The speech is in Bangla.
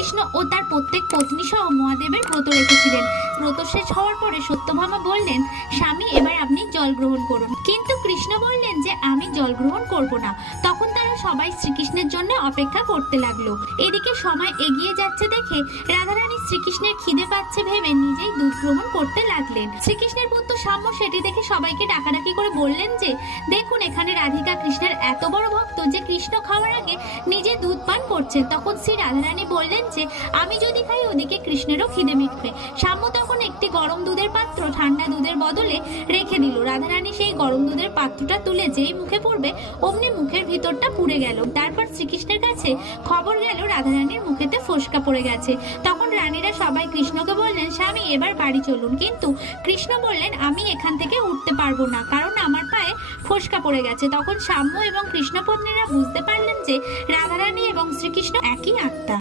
শ্রীকৃষ্ণ ও তার প্রত্যেক পত্নী সহ মহাদেবের ব্রত রেখেছিলেন। ব্রত শেষ হওয়ার পরে সত্যভামা বললেন, স্বামী, এবার আপনি জল গ্রহণ করুন। কিন্তু কৃষ্ণ বললেন যে, আমি জল গ্রহণ করব না। তখন তারা সবাই শ্রীকৃষ্ণের জন্য অপেক্ষা করতে লাগল। এদিকে সময় এগিয়ে যাচ্ছে দেখে রাধারানী শ্রীকৃষ্ণের খিদে পাচ্ছে ভেবে নিজেই দুধ গ্রহণ করতে লাগলেন। শ্রীকৃষ্ণের পুত্র সাম্য সেটি দেখে সবাইকে ডাকাডাকি করে বললেন যে, দেখুন এখানে রাধিকা কৃষ্ণের এত বড় ভক্ত যে কৃষ্ণ খাওয়ার আগে নিজে দুধ পান করছেন তখন শ্রী রাধারানী বললেন যে, আমি যদি খাই, ওদিকে কৃষ্ণেরও খিদে মিটবে। সাম্য তখন একটি গরম দুধের পাত্র ঠান্ডা দুধের বদলে রেখে দিল। রাধারানী সেই গরম দুধের পাত্রটা তুলে যেই মুখে পড়বে, অমনি মুখের ভিতরটা পুড়ে গেল। তারপর শ্রীকৃষ্ণের কাছে খবর গেল, রাধারানীর মুখেতে ফোসকা পড়ে গেছে। তখন রানীরা সবাই কৃষ্ণকে বললেন, স্বামী, এবার বাড়ি চলুন। কিন্তু কৃষ্ণ বললেন, আমি এখান থেকে উঠতে পারব না, কারণ ফোসকা পড়ে গেছে। তখন সাম্য এবং কৃষ্ণপত্নীরা বুঝতে পারলেন যে রাধারানী এবং শ্রীকৃষ্ণ একই আত্মা।